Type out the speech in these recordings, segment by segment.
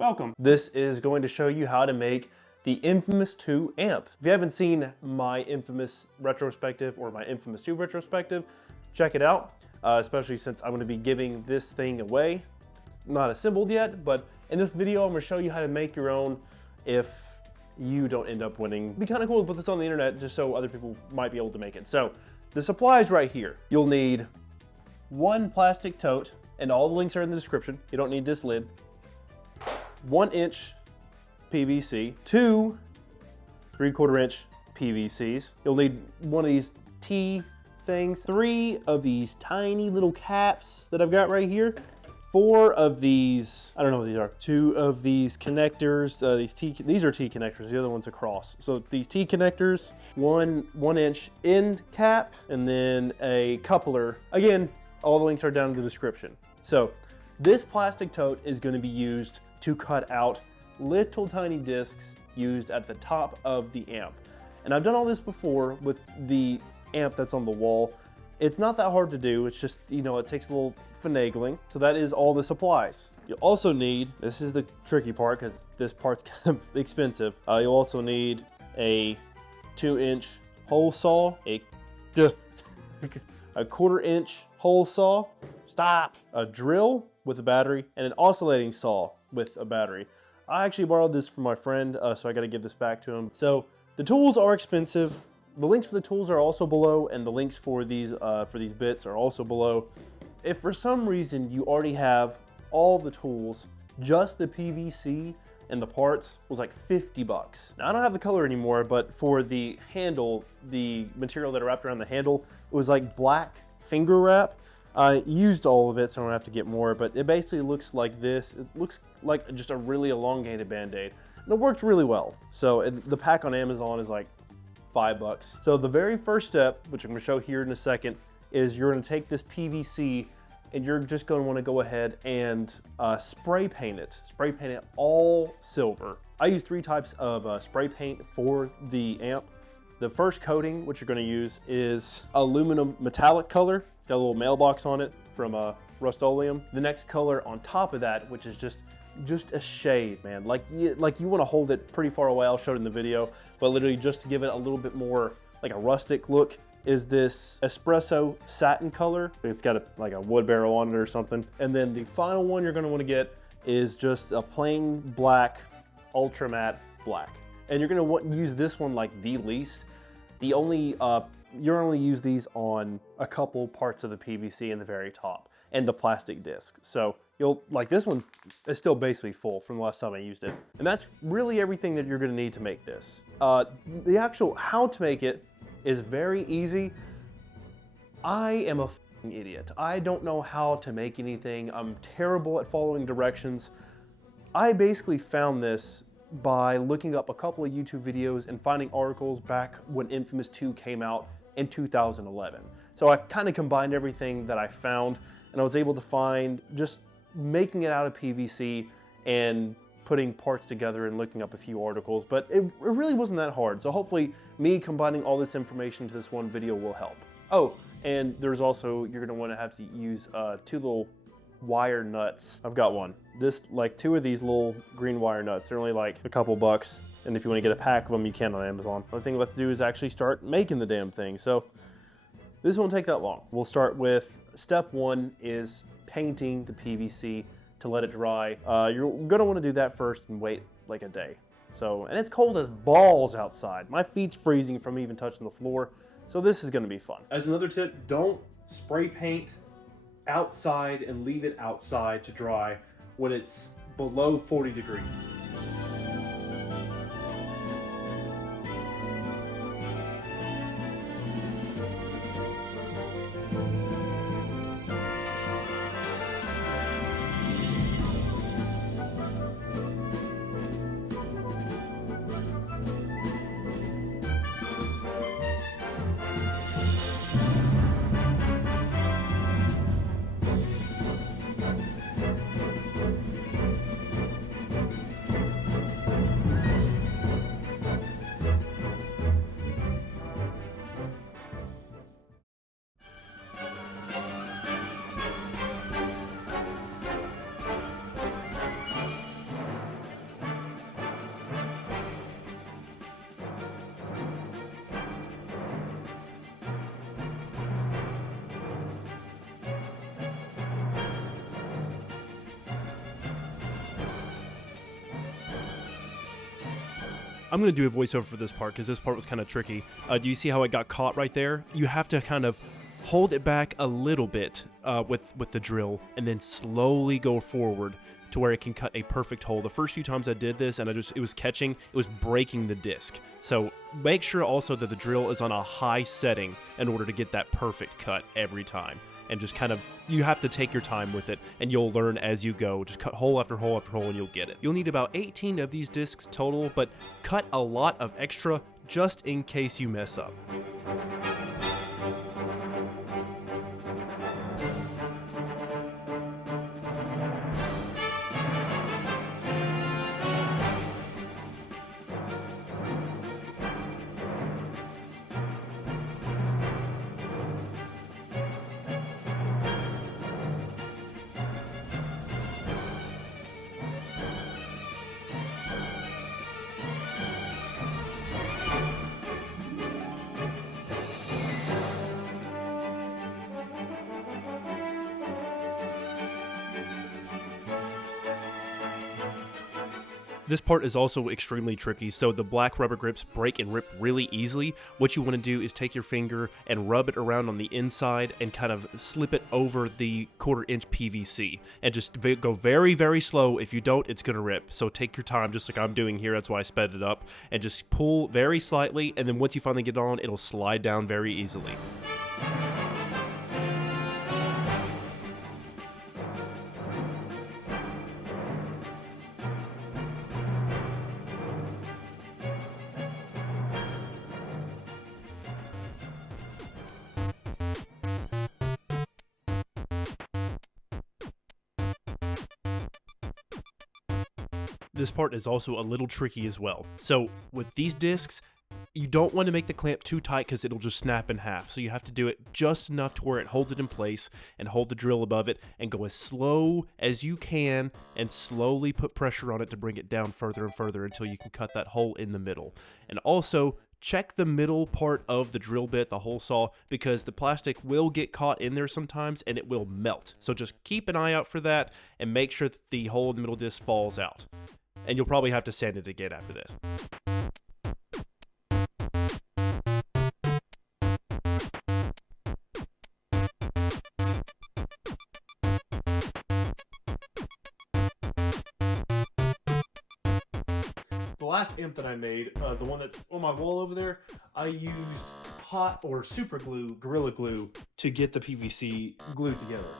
Welcome. This is going to show you how to make the inFAMOUS 2 amp. If you haven't seen my inFAMOUS retrospective or my inFAMOUS 2 retrospective, check it out, especially since I'm going to be giving this thing away. It's not assembled yet, but in this video I'm going to show you how to make your own if you don't end up winning. It'd be kind of cool to put this on the internet just so other people might be able to make it. So the supplies right here. You'll need one plastic tote, and all the links are in the description. You don't need this lid. 1 inch PVC, 2 3/4 inch PVCs. You'll need one of these T things, 3 of these tiny little caps that I've got right here, 4 of these, I don't know what these are, 2 of these connectors, these are T connectors, the other one's a cross. So these T connectors, 1 inch end cap, and then a coupler. Again, all the links are down in the description. So this plastic tote is going to be used to cut out little tiny discs used at the top of the amp. And I've done all this before with the amp that's on the wall. It's not that hard to do, it's just, you know, it takes a little finagling. So that is all the supplies. You'll also need, this is the tricky part because this part's kind of expensive. You'll also need a 2-inch hole saw, a 1/4 inch hole saw, a drill with a battery, and an oscillating saw with a battery. I actually borrowed this from my friend, so I got to give this back to him. So the tools are expensive. The links for the tools are also below, and the links for these bits are also below. If for some reason you already have all the tools, just the PVC and the parts was like 50 bucks. Now I don't have the color anymore, but for the handle, the material that are wrapped around the handle, it was like black finger wrap. I used all of it, so I don't have to get more, but it basically looks like this. It looks like just a really elongated Band-Aid, and it works really well. So the pack on Amazon is like 5 bucks. So the very first step, which I'm gonna show here in a second, is you're gonna take this PVC and you're just gonna wanna go ahead and spray paint it. Spray paint it all silver. I use 3 types of spray paint for the amp. The first coating, which you're gonna use, is aluminum metallic color. It's got a little mailbox on it from Rust-Oleum. The next color on top of that, which is just a shade, man. Like you wanna hold it pretty far away. I'll show it in the video, but literally just to give it a little bit more like a rustic look, is this espresso satin color. It's got like a wood barrel on it or something. And then the final one you're gonna wanna get is just a plain black, ultra matte black. And you're gonna use this one like the least. You're only use these on a couple parts of the PVC in the very top and the plastic disc. So you'll, like, this one is still basically full from the last time I used it. And that's really everything that you're gonna need to make this. The actual how to make it is very easy. I am a f***ing idiot. I don't know how to make anything. I'm terrible at following directions. I basically found this by looking up a couple of YouTube videos and finding articles back when inFAMOUS 2 came out in 2011. So I kind of combined everything that I found, and I was able to find just making it out of PVC and putting parts together and looking up a few articles, but it really wasn't that hard. So hopefully me combining all this information to this one video will help. Oh, and there's also, you're gonna wanna have to use 2 little wire nuts. I've got one. This, like 2 of these little green wire nuts. They're only like a couple bucks. And if you want to get a pack of them, you can on Amazon. The only thing we have to do is actually start making the damn thing. So this won't take that long. We'll start with step 1 is painting the PVC to let it dry. You're gonna want to do that first and wait like a day. So, and it's cold as balls outside. My feet's freezing from even touching the floor. So this is gonna be fun. As another tip, don't spray paint outside and leave it outside to dry when it's below 40 degrees. I'm going to do a voiceover for this part because this part was kind of tricky. Do you see how it got caught right there? You have to kind of hold it back a little bit with the drill and then slowly go forward to where it can cut a perfect hole. The first few times I did this and it was catching, it was breaking the disc. So make sure also that the drill is on a high setting in order to get that perfect cut every time. And just kind of, you have to take your time with it and you'll learn as you go. Just cut hole after hole after hole and you'll get it. You'll need about 18 of these discs total, but cut a lot of extra just in case you mess up. This part is also extremely tricky, so the black rubber grips break and rip really easily. What you want to do is take your finger and rub it around on the inside and kind of slip it over the 1/4 inch PVC and just go very, very slow. If you don't, it's going to rip. So take your time, just like I'm doing here. That's why I sped it up, and just pull very slightly, and then once you finally get it on, it'll slide down very easily. This part is also a little tricky as well. So with these discs, you don't want to make the clamp too tight because it'll just snap in half. So you have to do it just enough to where it holds it in place and hold the drill above it and go as slow as you can and slowly put pressure on it to bring it down further and further until you can cut that hole in the middle. And also, check the middle part of the drill bit, the hole saw, because the plastic will get caught in there sometimes and it will melt. So just keep an eye out for that and make sure that the hole in the middle disc falls out. And you'll probably have to sand it again after this. The last imp that I made, the one that's on my wall over there, I used hot or super glue, Gorilla Glue, to get the PVC glued together.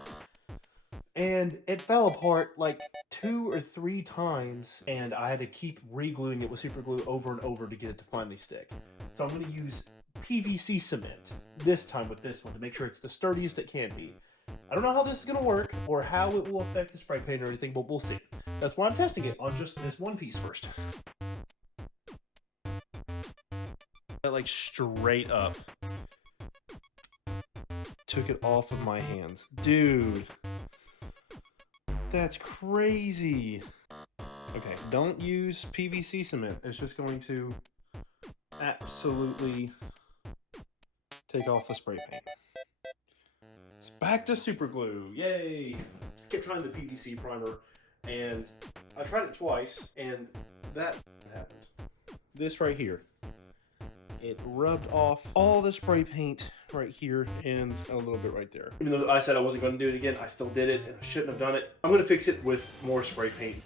And it fell apart like 2 or 3 times, and I had to keep re-gluing it with super glue over and over to get it to finally stick. So I'm going to use PVC cement this time with this one to make sure it's the sturdiest it can be. I don't know how this is going to work or how it will affect the spray paint or anything, but we'll see. That's why I'm testing it on just this one piece first. Like straight up. Took it off of my hands. Dude. That's crazy. Okay, don't use PVC cement. It's just going to absolutely take off the spray paint. It's back to super glue. Yay! I kept trying the PVC primer, and I tried it twice, and that happened. This right here. It rubbed off all the spray paint right here and a little bit right there. Even though I said I wasn't going to do it again, I still did it and I shouldn't have done it. I'm going to fix it with more spray paint.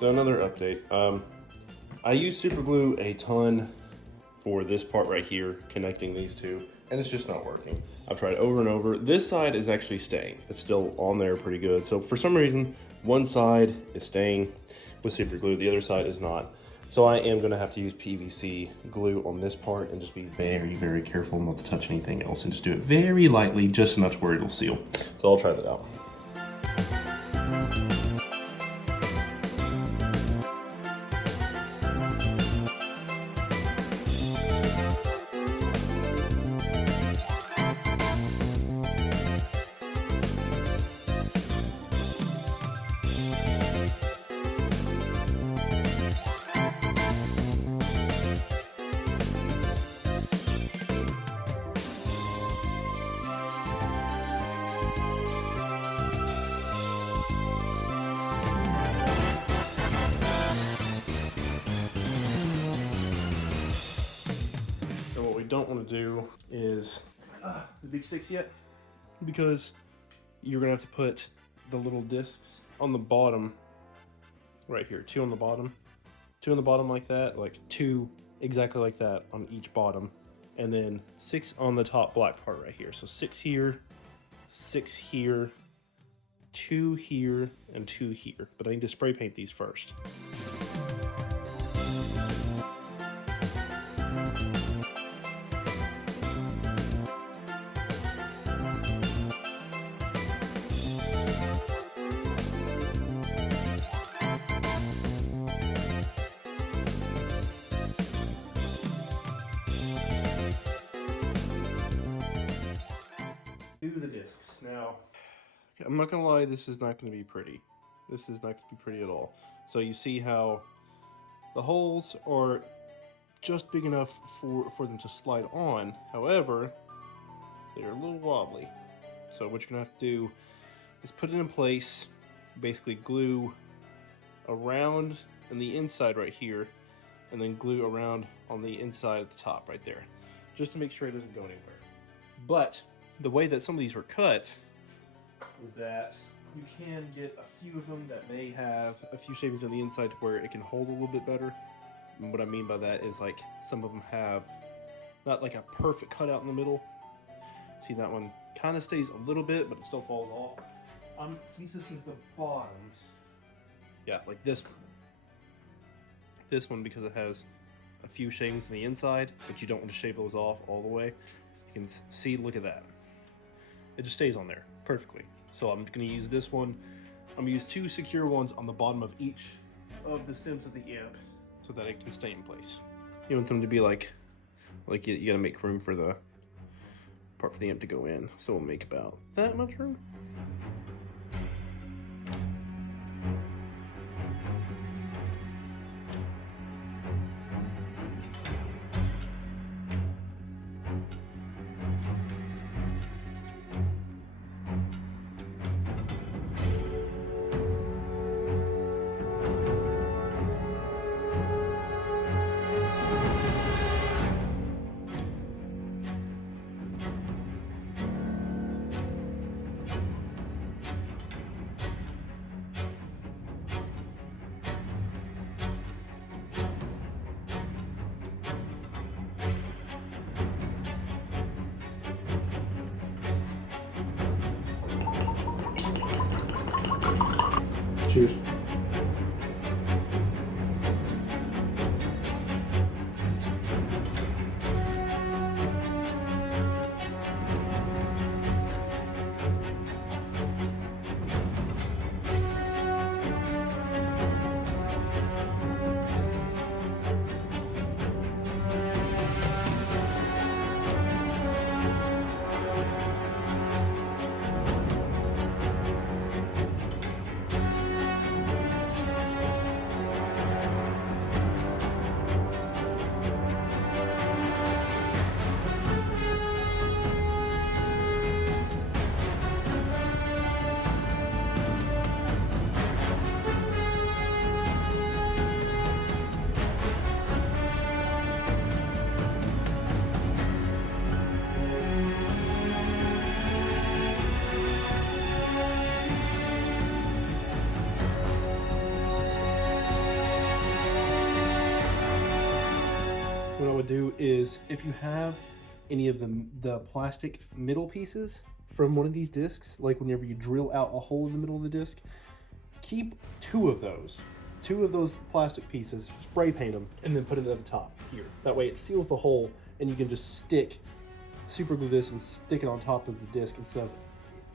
So another update. I use super glue a ton for this part right here, connecting these two, and it's just not working. I've tried over and over. This side is actually staying. It's still on there pretty good. So for some reason, one side is staying with super glue, the other side is not. So I am gonna have to use PVC glue on this part and just be very, very careful not to touch anything else and just do it very lightly, just enough to where it'll seal. So I'll try that out. we don't want to do is the big sticks yet, because you're gonna have to put the little discs on the bottom right here, 2 on the bottom, 2 on the bottom like that, like 2 exactly like that on each bottom, and then 6 on the top black part right here. So 6 here, 6 here, 2 here, and 2 here. But I need to spray paint these first. Do the discs. Now, I'm not gonna lie, this is not gonna be pretty. This is not gonna be pretty at all. So you see how the holes are just big enough for them to slide on. However, they're a little wobbly. So what you're gonna have to do is put it in place, basically glue around on the inside right here, and then glue around on the inside at the top right there, just to make sure it doesn't go anywhere. But the way that some of these were cut is that you can get a few of them that may have a few shavings on the inside to where it can hold a little bit better. And what I mean by that is, like, some of them have not like a perfect cutout in the middle. See, that one kind of stays a little bit, but it still falls off. Since this is the bottom, yeah, like this one. This one, because it has a few shavings on the inside, but you don't want to shave those off all the way. You can see, look at that. It just stays on there perfectly. So I'm going to use this one. I'm going to use 2 secure ones on the bottom of each of the stems of the amp so that it can stay in place. You want them to be like you got to make room for the part for the amp to go in. So we'll make about that much room. Cheers. What I would do is, if you have any of the plastic middle pieces from one of these discs, like whenever you drill out a hole in the middle of the disc, keep 2 of those plastic pieces, spray paint them, and then put it at the top here. That way it seals the hole, and you can just super glue this and stick it on top of the disc instead of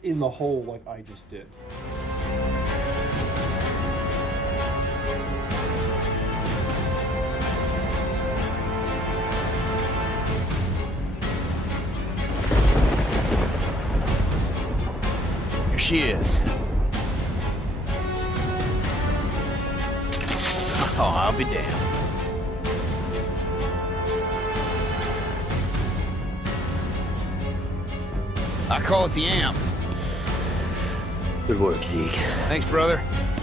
in the hole like I just did. She is. Oh, I'll be damned. I call it the amp. Good work, Zeke. Thanks, brother.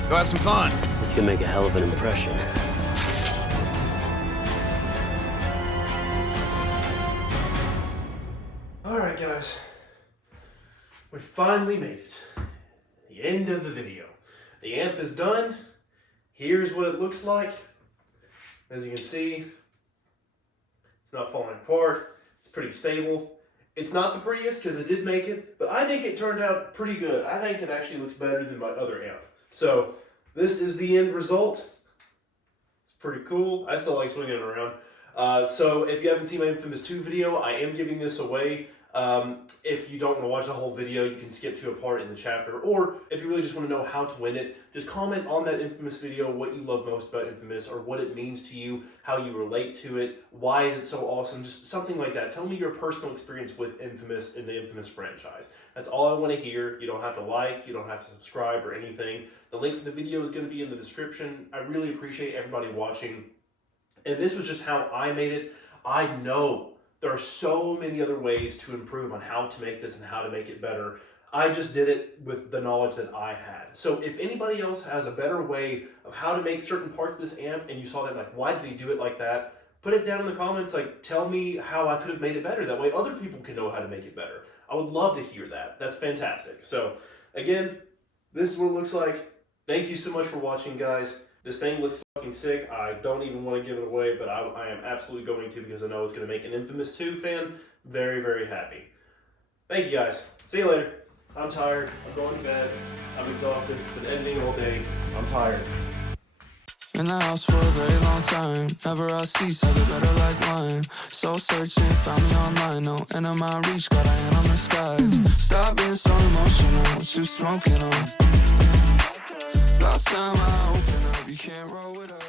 Go have some fun. This is gonna make a hell of an impression. guys, we finally made it. The end of the video. The amp is done. Here's what it looks like. As you can see, it's not falling apart. It's pretty stable. It's not the prettiest because it did make it, but I think it turned out pretty good. I think it actually looks better than my other amp. So this is the end result. It's pretty cool. I still like swinging it around. So if you haven't seen my inFAMOUS 2 video, I am giving this away. If you don't want to watch the whole video, you can skip to a part in the chapter, or if you really just want to know how to win it, just comment on that inFAMOUS video what you love most about inFAMOUS, or what it means to you, how you relate to it, why is it so awesome, just something like that. Tell me your personal experience with inFAMOUS and the inFAMOUS franchise. That's all I want to hear. You don't have to like, you don't have to subscribe or anything. The link for the video is going to be in the description. I really appreciate everybody watching. And this was just how I made it. I know there are so many other ways to improve on how to make this and how to make it better. I just did it with the knowledge that I had. So if anybody else has a better way of how to make certain parts of this amp and you saw that, like, why did he do it like that? Put it down in the comments, like, tell me how I could have made it better. That way other people can know how to make it better. I would love to hear that. That's fantastic. So again, this is what it looks like. Thank you so much for watching, guys. This thing looks fucking sick. I don't even want to give it away, but I am absolutely going to, because I know it's going to make an inFAMOUS 2 fan very, very happy. Thank you, guys. See you later. I'm tired. I'm going to bed. I'm exhausted. Been editing all day. I'm tired. In the house for a very long time. Never I cease, I get better like wine. Soul searching, found me online. No end of my reach, got a hand on the sky. Stop being so emotional, what you smoking on? About time I open up, you can't roll with us.